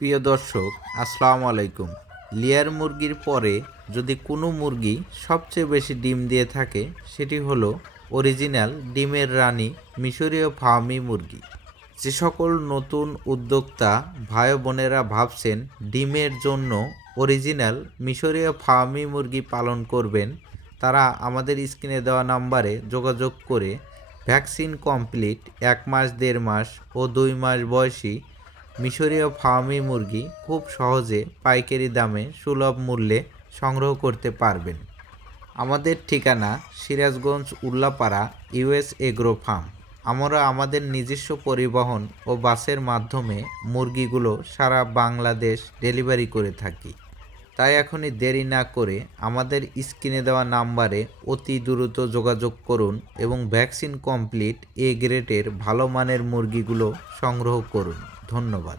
প্রিয় দর্শক, আসসালামু আলাইকুম। লেয়ার মুরগির পরে যদি কোনো মুরগি সবচেয়ে বেশি ডিম দিয়ে থাকে, সেটি হলো অরিজিনাল ডিমের রানী মিশরীয় ফার্মি মুরগি। যে সকল নতুন উদ্যোক্তা ভাই বোনেরা ভাবছেন ডিমের জন্য অরিজিনাল মিশরীয় ফার্মি মুরগি পালন করবেন, তারা আমাদের স্ক্রিনে দেওয়া নাম্বারে যোগাযোগ করে ভ্যাকসিন কমপ্লিট 1 মাস, 1.5 মাস ও 2 মাস বয়সী মিশরীয় ফার্মি মুরগি খুব সহজে পাইকারি দামে সুলভ মূল্যে সংগ্রহ করতে পারবেন। আমাদের ঠিকানা Sirajganj Ullapara, US agro farm. আমরা আমাদের নিজস্ব পরিবহন ও বাসের মাধ্যমে মুরগিগুলো সারা বাংলাদেশ ডেলিভারি করে থাকি। তাই এখনই দেরি না করে আমাদের স্ক্রিনে দেওয়া নাম্বারে অতি দ্রুত যোগাযোগ করুন এবং ভ্যাকসিন কমপ্লিট এ গ্রেডের ভালো মানের মুরগিগুলো সংগ্রহ করুন। ধন্যবাদ।